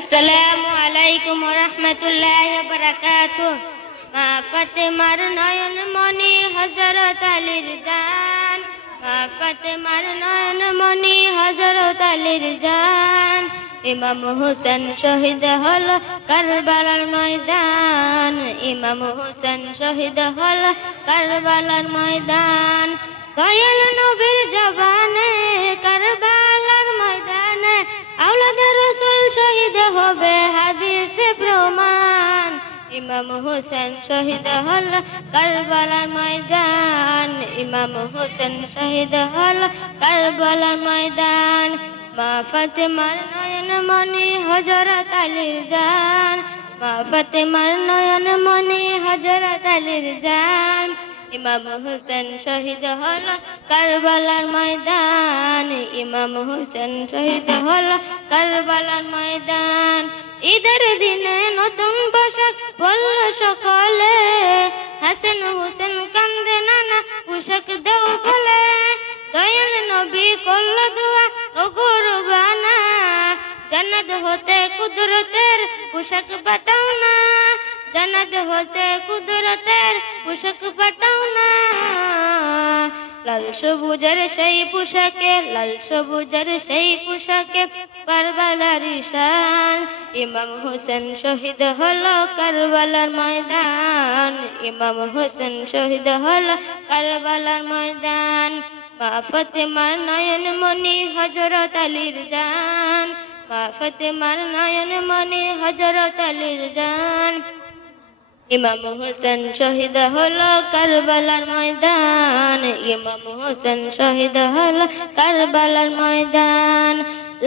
আসসালামু আলাইকুম ওয়া রাহমাতুল্লাহি ওয়া বারাকাতুহু। মা ফাতেমার নয়ন মনি হযরত আলীর জান, মা ফাতেমার নয়ন মনি হযরত আলীর জান। ইমাম হোসেন শহীদ হলো কারবালার ময়দান, ইমাম হোসেন শহীদ হলো কারবালার ময়দান। দয়াল নবীর জবানে কারবালার ময়দানে আওলাদ রাসূল শহীদ হবে হাদিসে প্রমাণ। ইমাম হোসেন শহীদ হল কারবালার ময়দান, ইমাম হোসেন শহীদ হল কারবালার ময়দান। মা ফাতেমার নয়ন মনি হযরত আলীর জান, মা ফাতেমার নয়ন মনি হযরত আলীর জান। ইমাম হোসেন শহীদ হল কারবালার ময়দান, ইমাম হোসেন শহীদ হল কারবালার ময়দান। ঈদের দিনে নতুন পোশাক পরল সকলে, হাসান হোসেন কান্দে নানা পোশাক দেও বলে। দয়াল নবী করল দোয়া ও কুরবানা, জান্নাত হতে কুদরতের পোশাক পাঠাও না, জান্নাত হতে কুদরতের পোশাক পাঠাও না। লাল সবুজের সেই পোশাকে, লাল সবুজের সেই পোশাকে কারবালার ঈশান। ইমাম হোসেন শহীদ হলো কারবালার ময়দান, ইমাম হোসেন শহীদ হলো কারবালার ময়দান। মা ফাতেমার নয়ন মনি হযরত আলীর জান, মা ফাতেমার নয়ন মনি হযরত আলীর জান। ইমাম হোসেন শহীদ হলো কারবালার ময়দান, ইমাম হোসেন শহীদ হলো কারবালার ময়দান।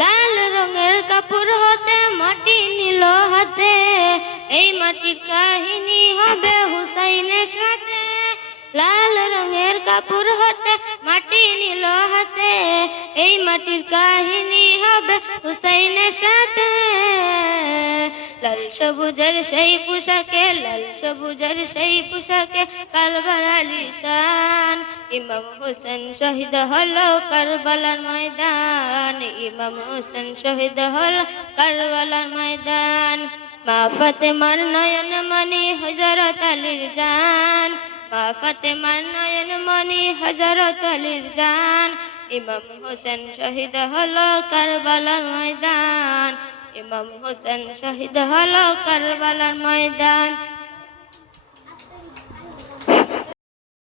লাল রঙের কাপড় হতে মাটি নিল হাতে, এই মাটির কাহিনী হবে হুসাইনের সাথে। লাল রঙের কাপড় হতে মাটি নিল হাতে, এই মাটির কাহিনী হবে হুসাইনের সাথে। লাল সবুজের সেই পোশাকে, লাল সবুজের সেই পোশাকে কারবালার ঈশান। ইমাম হোসেন শহীদ হলো কারবালার ময়দান, ইমাম হোসেন শহীদ হলো কারবালার ময়দান। মা ফাতেমার নয়ন মনি হযরত আলীর জান, মা ফাতেমার নয়ন মনি হযরত আলীর জান। ইমাম হোসেন শহীদ হলো কারবালার ময়দান, ইমাম হোসেন শহীদ হলো কারবালার ময়দান।